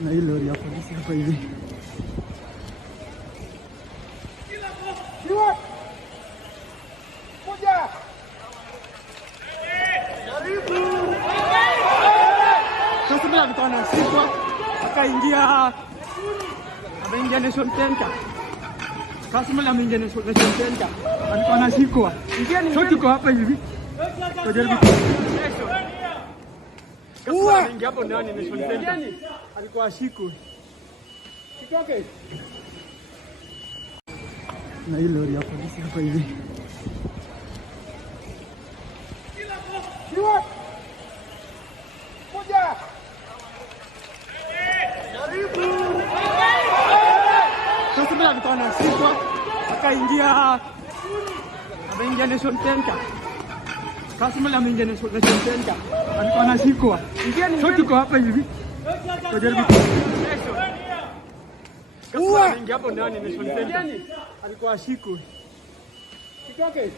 na hii lori ya polisi hapa hivi. Kasmwel alikuwa anasikwa akaingia Nation Center. Kasmwel ameingia Nation Center. Alikuwa anasikwa. So tuko hapa hivi. Tujaribu. Kasmwel ameingia hapo ndani Nation Center. Alikuwa ashikwe. Kitoke. Na hii lori ya polisi hapa hivi. Kasmwel alikuwa anasikwa akaingia Nation Center. Kasmwel ameingia Nation Center. Alikuwa anasikwa. So tuko hapa hivi. Tujaribu. Kasmwel ameingia hapo ndani Nation Center. Alikuwa ashikwe. Kitoke.